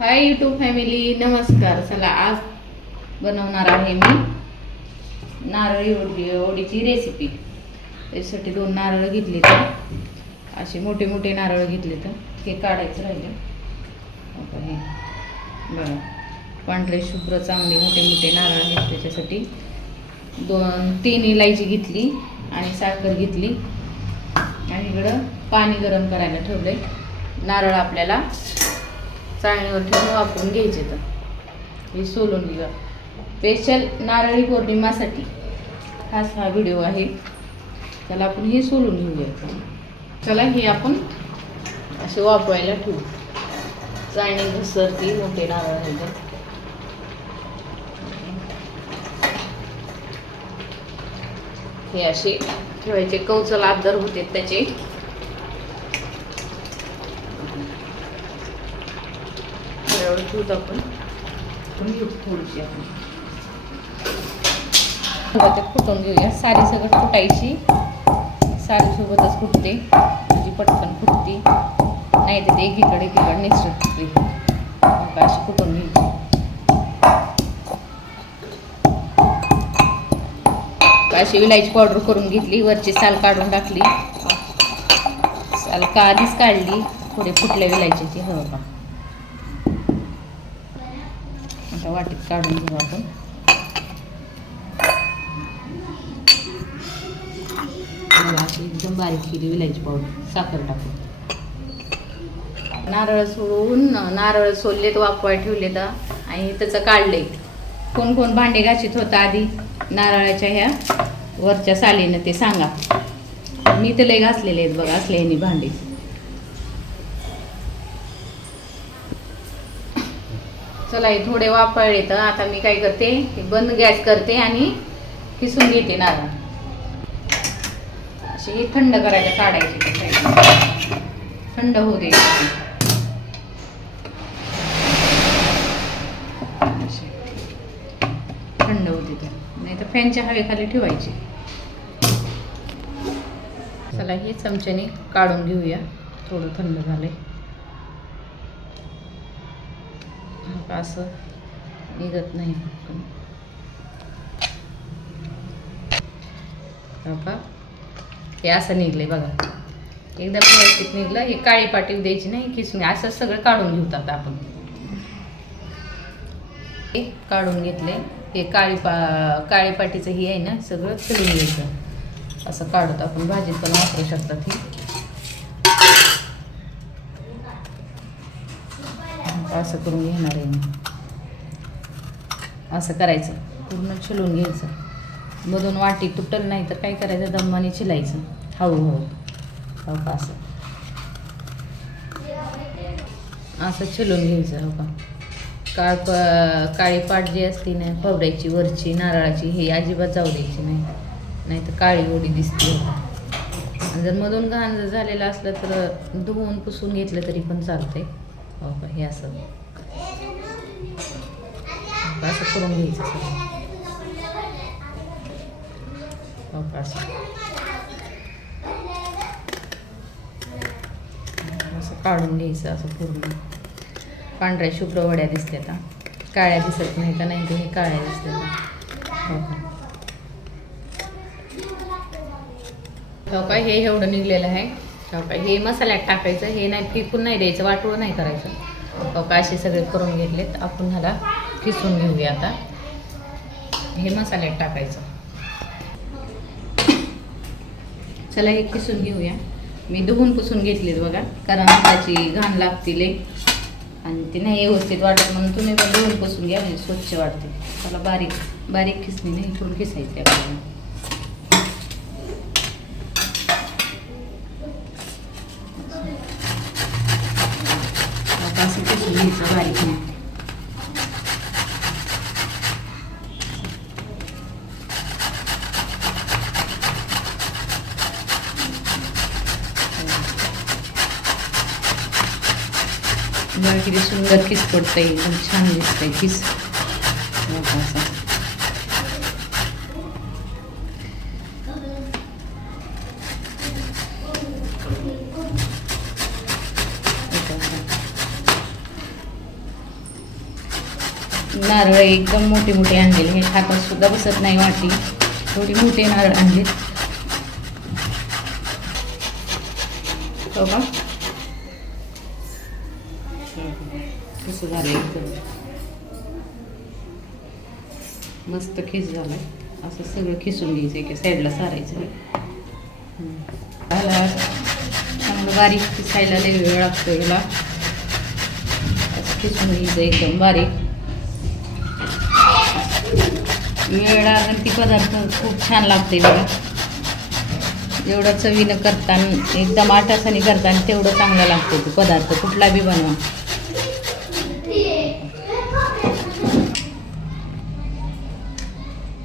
Hi YouTube family नमस्कार. चला आज बनवणार आहे मी नारळी ओढी ओढीची रेसिपी त्याच्यासाठी दोन नारळ घेतले तर असे मोठे मोठे नारळ घेतले तर हे काढायचं राहिलं. हे बरं. पांढरे शुभ्र चांगले मोठे मोठे नारळ आहेत. त्याच्यासाठी दोन तीन इलायची घेतली आणि साखर घेतली. आणि इकडं पाणी गरम करायला ठेवलंय. नारळ आपल्याला चाळणीवर ठेवून वापरून घ्यायचे तर. हे सोलून घेऊया स्पेशल नारळी पौर्णिमासाठी खास हा व्हिडिओ आहे. त्याला आपण हे सोलून घेऊया. चला हे आपण असे वापरायला ठेवू. चाळणी घसरती मोठे नारळ आहे तर. हे असे ठेवायचे. कौचल आदर होते त्याचे. थोड्यावर दूध आपण घेऊ? थोडीशी आपण. ते फुटून घेऊया? सारी सगळं फुटायची. सारी सोबतच फुटते. तुझी पटकन फुटते. नाही तर ते एकीकडे एकीकडे निसटत फुटते अशी फुटून घ्यायची? अशी विलायची पावडर करून घेतली. वरची साल काढून टाकली. साल का आधीच काढली. थोडे फुटल्या विलायचीची हवं हो का आता वाटीत काढून घेऊ आपण. मला अशी एकदम बारीक केली विलायची पावडर. साखर टाकून. नारळ सोडून नारळ सोललेत वापवाय ठेवले तर आणि त्याचं काढले कोण कोण भांडे घासीत होतं आधी? नारळाच्या ह्या वरच्या सालीनं ते सांगा. मी तर लय घासलेले आहेत बघा असले ह्यानी भांडे. चला हे थोडे वापरले तर आता मी काय करते हे बंद गॅस करते आणि किसून घेते नारळ. असे हे थंड करायला काढायचे थंड होऊ दे थंड होते तर नाही तर फॅनच्या हवेखाली ठेवायचे. चला हे चमच्याने काढून घेऊया. थोडं थंड झालंय. का असं निघत नाही पटकन. हे असं निघलंय बघा. एकदम व्यवस्थित निघलं हे काळी पाटी द्यायची नाही किसून असं सगळं काढून घेऊतात आपण. हे काढून घेतले हे काळी पा काळी पाटीचं हे आहे ना सगळं चलून घ्यायचं. असं काढत आपण भाजीत पण वापरू शकतात हे. असं करून घेणार आहे मी. असं करायचं. पूर्ण छिलून घ्यायचं. मधून वाटी तुटल नाही तर काय करायचं? दमाने चिलायचं. हळूहळू. हो का असं? असं छिलून घ्यायचं हो का? काळ प काळी पाट जी असते ना फवऱ्याची वरची नारळाची ही अजिबात जाऊ द्यायची नाही. नाही तर काळी ओढी दिसते हो आणि जर मधून घाण जर झालेलं असलं तर धुवून पुसून घेतलं तरी पण चालतंय. हो का? हे असं. हो असं करून घ्यायचं सगळं. हो का, असं. असं काढून घ्यायचं असं पूर्ण. पांढऱ्या शुभ्र वड्या दिसतात हा. काळ्या दिसत नाही तर नाही तर हे काळ्या दिसतात. हो का? हो का? हे एवढं निघलेलं आहे. का हे मसाल्यात टाकायचं हे नाही फेकून नाही द्यायचं वाटवं नाही करायचं. हो का? असे सगळे करून घेतलेत. आपण ह्याला किसून घेऊया आता. हे मसाल्यात टाकायचं. चला हे किसून घेऊया. मी धुवून पुसून घेतलेत बघा कारण त्याची घाण लागतील आणि ते नाही व्यवस्थित वाटत म्हणून तुम्ही पण धुवून पुसून घ्या म्हणजे स्वच्छ वाटते त्याला बारीक बारीक खिसणी नाही थोडं खिसायचं आपल्याला. आता असं किसून घ्यायचं बारीक नाही किती सुंदर किस पडतंय एकदम छान दिसतंय किस मोठा असा नारळ एकदम मोठे मोठे आणलेले हे हातात सुद्धा बसत नाही वाटी. थोडी मोठे नारळ आणले हो कसं झालं एकदम? मस्त खिस झालं असं सगळं खिसून घ्यायचं एका साईडला सारायचं. ह्याला चांगलं बारीक खिसायला लई वेळ लागतो ह्याला असं खिसून घ्यायचं एकदम बारीक. वेळ ती पदार्थ खूप छान लागते बघा. जेवढं चवीनं करताना एकदम आठासाने करताना तेवढं चांगलं लागतं तो पदार्थ कुठला बी बनवा.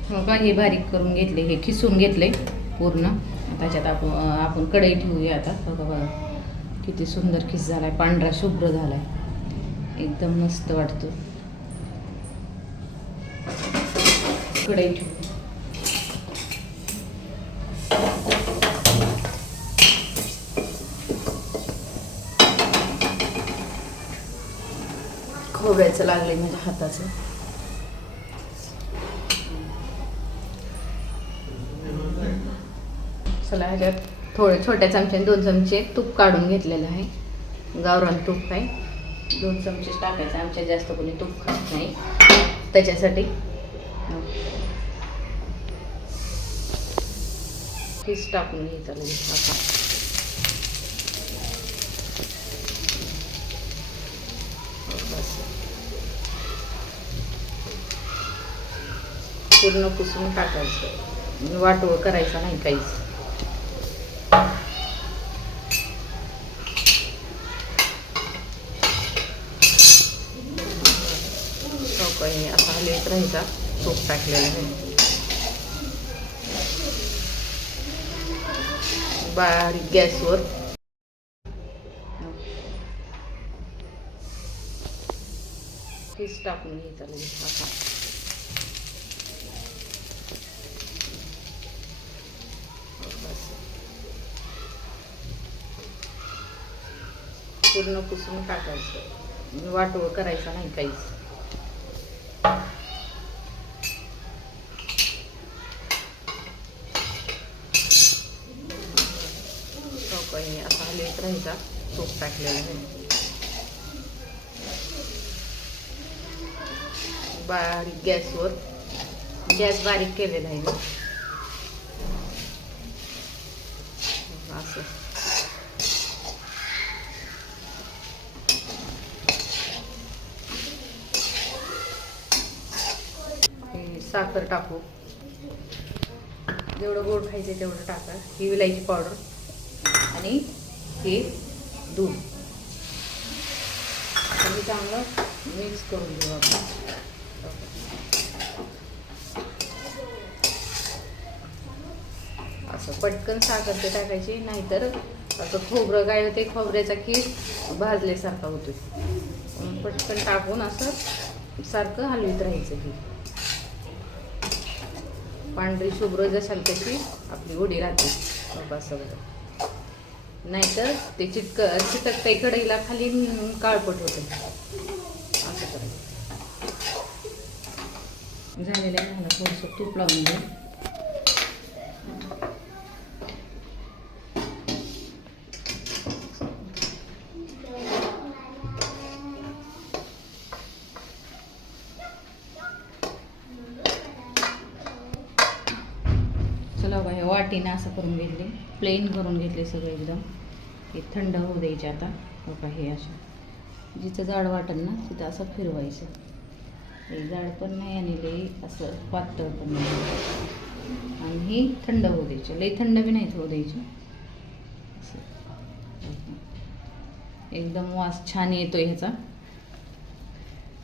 हो का हे बारीक करून घेतले हे खिसून घेतले पूर्ण. त्याच्यात आपण आपण कढई ठेवूया आता. बघा बघा. किती सुंदर खिस झाला आहे पांढरा शुभ्र झाला आहे एकदम मस्त वाटतो. कढई ठेवू. खोबऱ्याचं लागले माझ्या हाताचं. चला ह्याच्यात थोडे छोट्या चमच्याने दोन चमचे तूप काढून घेतलेलं आहे. गावरान तूप आहे. दोन चमचे टाकायचं आमच्या जास्त कोणी तूप खात नाही. त्याच्यासाठी पीस टाकून घ्यायचा नाही असा बस. पूर्ण पुसून टाकायचं वाटोळ करायचं नाही काहीच लिटर ह्याचा राहायचा तूप टाकलेलं आहे. बारीक गॅसवर. पीस टाकून घ्यायचा लगेच असा पूर्ण पुसून टाकायचं. वाटोळ करायचं नाही काहीच. असा ह्याचा तूप टाकलेलं आहे. बारीक गॅसवर गॅस बारीक केलेला आहे मी असं. साखर टाकू. जेवढं गोड खायचं तेवढं टाका. ही विलायची पावडर. आणि हे दूध आणि चांगलं मिक्स करून घेऊ आपण. असं पटकन साखर ते टाकायची नाहीतर असं खोबरं काय होते खोबऱ्याचा खीर भाजल्यासारखा होतो पटकन टाकून असं सारखं हलवीत राहायचं हे. पांढरी शुभ्र जशाल तशी आपली उडी राहते. बाबा सगळं. नाहीतर ते चिटक चिटकते कढईला खाली काळपट होते. असं करायचं झालेलं आहे मला थोडंसं तूप लावून घ्या वाटीनं असं करून घेतले. प्लेन करून घेतले सगळे एकदम. हे थंड होऊ द्यायचे आता. बघा हे असं जिथं जाड वाटेल ना तिथं असं फिरवायचं. हे जाड पण नाही आणि लई असं पातळ पण नाही. आणि हे थंड होऊ द्यायचं. लई थंड बी नाही होऊ द्यायची. असं. एकदम वास छान येतो ह्याचा.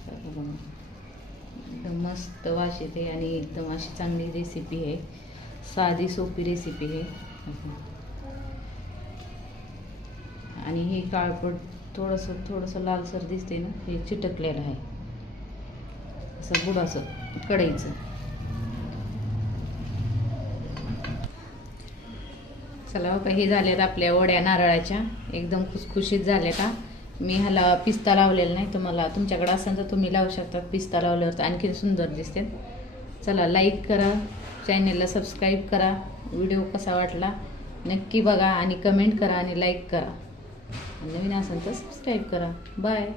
एकदम मस्त वास येते आणि एकदम अशी चांगली रेसिपी आहे. साधी सोपी रेसिपी आहे आणि हे काळपट थोडंसं थोडंसं लालसर दिसते ना हे चिटकलेलं आहे. असं बुडाचं कढईचं. चला हो का हे झाल्यात आपल्या वड्या नारळाच्या. एकदम खुसखुशीत झाल्या का मी ह्याला पिस्ता लावलेला नाही तुम्हाला तुमच्याकडे असेल तर तुम्ही लावू शकता. पिस्ता लावल्यावर आणखी सुंदर दिसते चला लाईक करा. चॅनेलला सबस्क्राईब करा. व्हिडिओ कसा वाटला? नक्की बघा आणि कमेंट करा आणि लाईक करा. नवीन असेल तर सबस्क्राईब करा. बाय